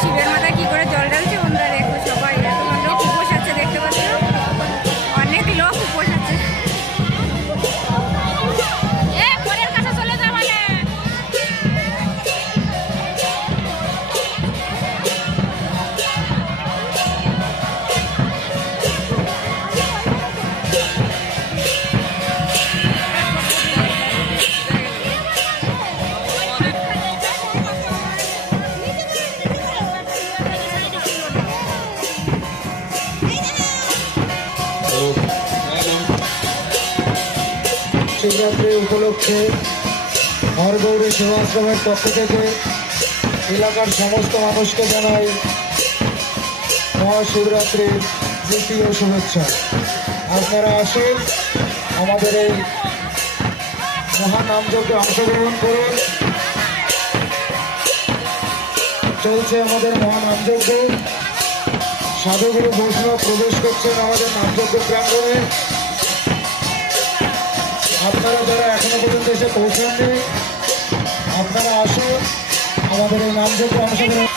শিবের মাথায় কি করে জল ঢালছে বন্ধুরা, দেখো সবাই এত লোক উপোস আছে, দেখতে পাচ্ছ অনেক লোক উপোস আছে। পরের কাছে চলে যা মানে শিবরাত্রি উপলক্ষে হরগৌরী সেবাশ্রমের পক্ষ থেকে এলাকার সমস্ত মানুষকে জানাই মহাশিবরাত্রির দ্বিতীয় শুভেচ্ছা। আপনারা আসুন, আমাদের এই মহানামযজ্ঞে অংশগ্রহণ করুন। চলছে আমাদের মহানামযজ্ঞ, সাধুগুরু বৈষ্ণব প্রবেশ করছেন আমাদের নামযজ্ঞ প্রাঙ্গণে। আপনারা যারা এখনো পর্যন্ত এসে পৌঁছাননি, আপনারা আসুন, আমাদের এই নামযজ্ঞে অংশগ্রহণ